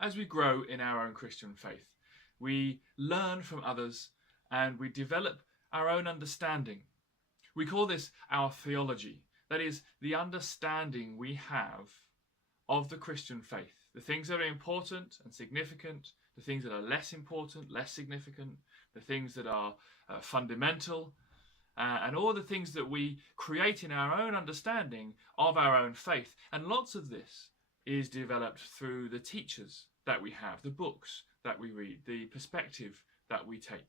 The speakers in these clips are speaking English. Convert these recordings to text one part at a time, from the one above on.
As we grow in our own Christian faith, we learn from others and we develop our own understanding. We call this our theology. That is, the understanding we have of the Christian faith. The things that are important and significant, the things that are less important, less significant, the things that are fundamental, and all the things that we create in our own understanding of our own faith. And lots of this is developed through the teachers that we have, the books that we read, the perspective that we take.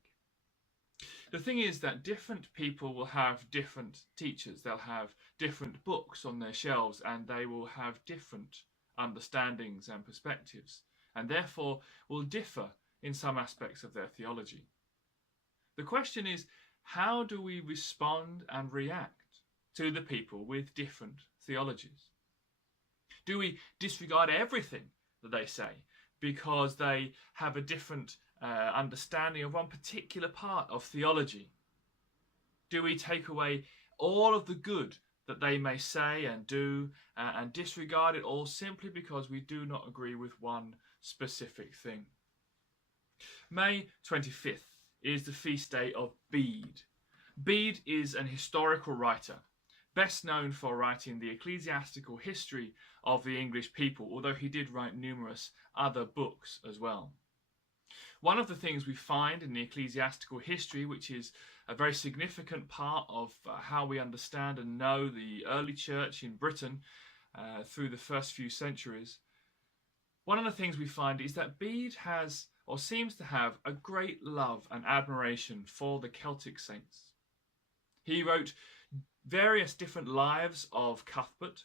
The thing is that different people will have different teachers. They'll have different books on their shelves, and they will have different understandings and perspectives, and therefore will differ in some aspects of their theology. The question is, how do we respond and react to the people with different theologies? Do we disregard everything that they say because they have a different understanding of one particular part of theology? Do we take away all of the good that they may say and do and disregard it all simply because we do not agree with one specific thing? May 25th is the feast day of Bede. Bede is an historical writer, best known for writing the ecclesiastical history of the English people, although he did write numerous other books as well. One of the things we find in the ecclesiastical history, which is a very significant part of how we understand and know the early church in Britain through the first few centuries, one of the things we find is that Bede has, or seems to have, a great love and admiration for the Celtic Saints. He wrote various different lives of Cuthbert.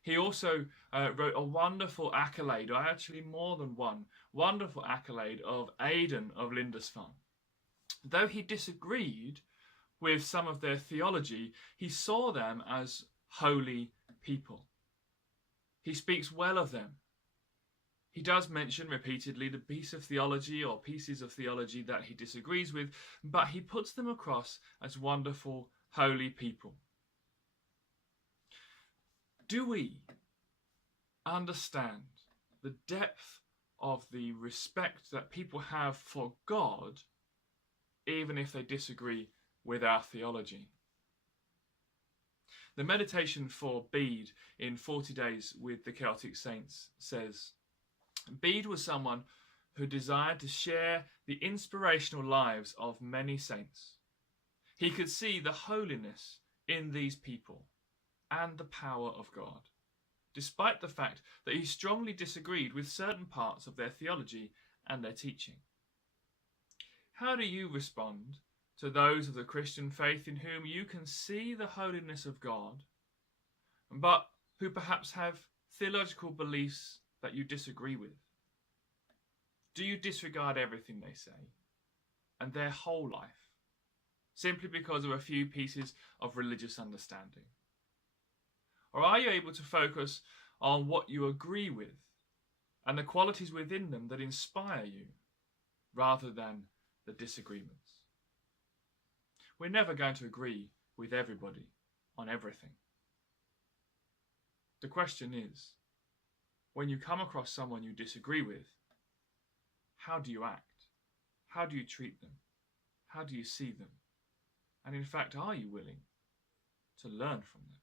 He also wrote a wonderful accolade, or actually more than one, wonderful accolade of Aidan of Lindisfarne. Though he disagreed with some of their theology, he saw them as holy people. He speaks well of them. He does mention repeatedly the piece of theology or pieces of theology that he disagrees with, but he puts them across as wonderful, holy people. Do we understand the depth of the respect that people have for God, even if they disagree with our theology? The meditation for Bede in 40 Days with the Celtic Saints says, Bede was someone who desired to share the inspirational lives of many saints. He could see the holiness in these people and the power of God, despite the fact that he strongly disagreed with certain parts of their theology and their teaching. How do you respond to those of the Christian faith in whom you can see the holiness of God, but who perhaps have theological beliefs that you disagree with? Do you disregard everything they say and their whole life simply because of a few pieces of religious understanding? Or are you able to focus on what you agree with and the qualities within them that inspire you rather than the disagreements? We're never going to agree with everybody on everything. The question is, when you come across someone you disagree with, how do you act? How do you treat them? How do you see them? And in fact, are you willing to learn from them?